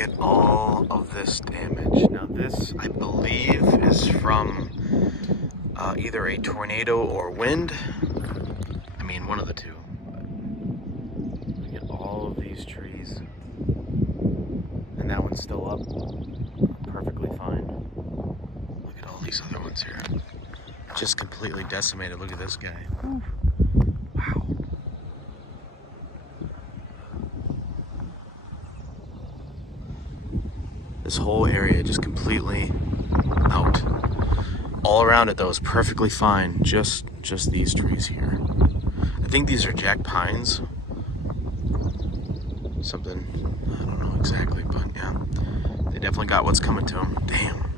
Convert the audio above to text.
Look at all of this damage. Now this, I believe, is from either a tornado or wind. I mean, one of the two. Look at all of these trees. And that one's still up, perfectly fine. Look at all these other ones here. Just completely decimated. Look at this guy. Wow. This whole area just completely out. All around it though is perfectly fine. Just these trees here. I think these are Jack pines. Something, I don't know exactly, but yeah. They definitely got what's coming to them. Damn.